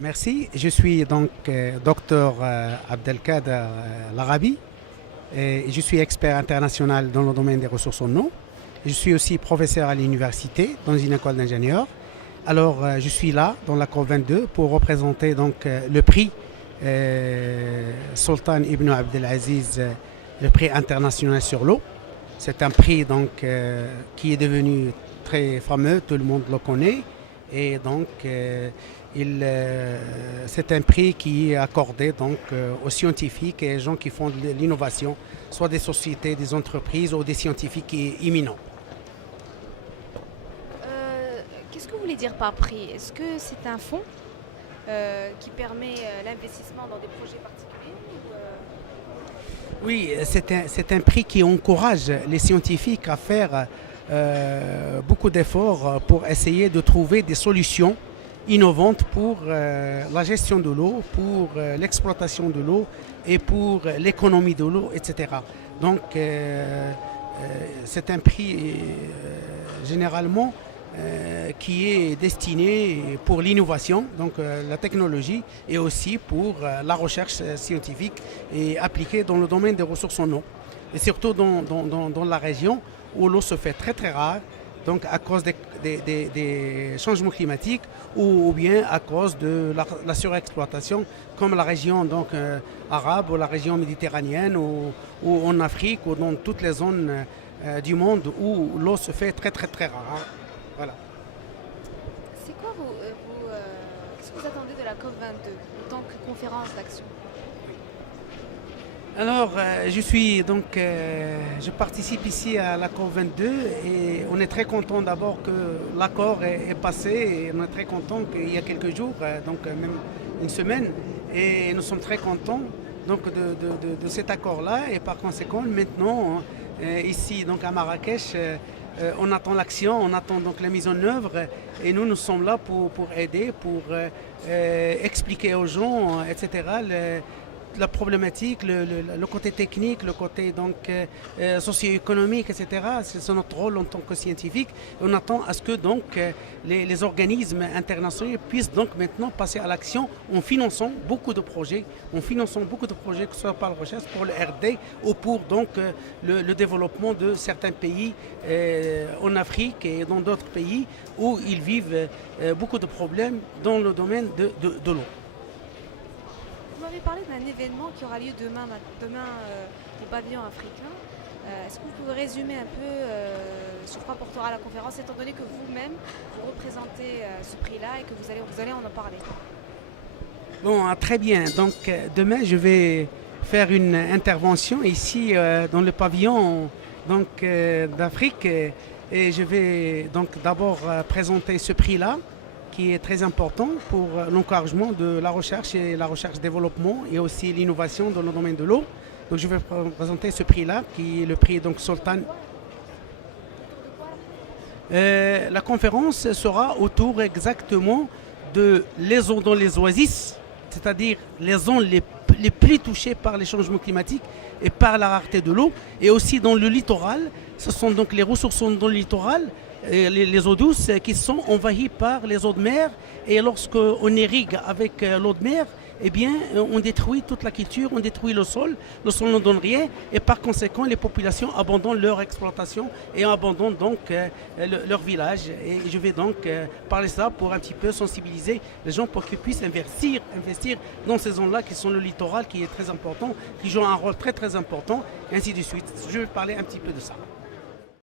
Merci. Je suis donc docteur Abdelkader Larabi et je suis expert international dans le domaine des ressources en eau. Je suis aussi professeur à l'université dans une école d'ingénieurs. Alors, je suis là dans la COP22 pour représenter donc le prix Sultan Ibn Abdelaziz, le prix international sur l'eau. C'est un prix donc qui est devenu très fameux, tout le monde le connaît. Et donc, c'est un prix qui est accordé donc, aux scientifiques et aux gens qui font de l'innovation, soit des sociétés, des entreprises ou des scientifiques éminents. Qu'est-ce que vous voulez dire par prix? Est-ce que c'est un fonds qui permet l'investissement dans des projets particuliers Oui, c'est un prix qui encourage les scientifiques à faire beaucoup d'efforts pour essayer de trouver des solutions innovantes pour la gestion de l'eau, pour l'exploitation de l'eau et pour l'économie de l'eau, etc. Donc, c'est un prix généralement qui est destiné pour l'innovation, donc la technologie, et aussi pour la recherche scientifique et appliquée dans le domaine des ressources en eau. Et surtout dans la région où l'eau se fait très très rare, donc à cause des changements climatiques ou bien à cause de la surexploitation, comme la région donc, arabe ou la région méditerranéenne ou en Afrique ou dans toutes les zones du monde où l'eau se fait très très très rare. Voilà. C'est quoi qu'est-ce que vous attendez de la COP22 en tant que conférence d'action? Alors, je participe ici à la COP22 et on est très content d'abord que l'accord est passé et on est très content qu'il y a quelques jours, donc même une semaine, et nous sommes très contents donc de cet accord-là et par conséquent maintenant ici donc à Marrakech, on attend l'action, on attend donc la mise en œuvre et nous sommes là pour aider, pour expliquer aux gens, etc. La problématique, le côté technique, le côté donc socio-économique, etc. C'est notre rôle en tant que scientifique. On attend à ce que donc les organismes internationaux puissent donc maintenant passer à l'action en finançant beaucoup de projets, que ce soit par la recherche, pour le RD ou pour donc le développement de certains pays en Afrique et dans d'autres pays où ils vivent beaucoup de problèmes dans le domaine de l'eau. Vous m'avez parlé d'un événement qui aura lieu demain au pavillon africain. Est-ce que vous pouvez résumer un peu sur quoi portera la conférence, étant donné que vous-même, vous représentez ce prix-là et que vous allez en parler? Bon, très bien. Donc, demain, je vais faire une intervention ici dans le pavillon d'Afrique et je vais donc d'abord présenter ce prix-là, qui est très important pour l'encouragement de la recherche et la recherche-développement et aussi l'innovation dans le domaine de l'eau. Donc je vais présenter ce prix-là, qui est le prix donc, Sultan. La conférence sera autour exactement de les eaux dans les oasis, c'est-à-dire les zones les plus touchées par les changements climatiques et par la rareté de l'eau, et aussi dans le littoral. Ce sont donc les ressources dans le littoral, les eaux douces qui sont envahies par les eaux de mer, et lorsqu'on irrigue avec l'eau de mer, eh bien, on détruit toute la culture, on détruit le sol ne donne rien et par conséquent les populations abandonnent leur exploitation et abandonnent donc leur village. Et je vais donc parler ça pour un petit peu sensibiliser les gens pour qu'ils puissent investir dans ces zones-là qui sont le littoral qui est très important, qui joue un rôle très très important et ainsi de suite. Je vais parler un petit peu de ça.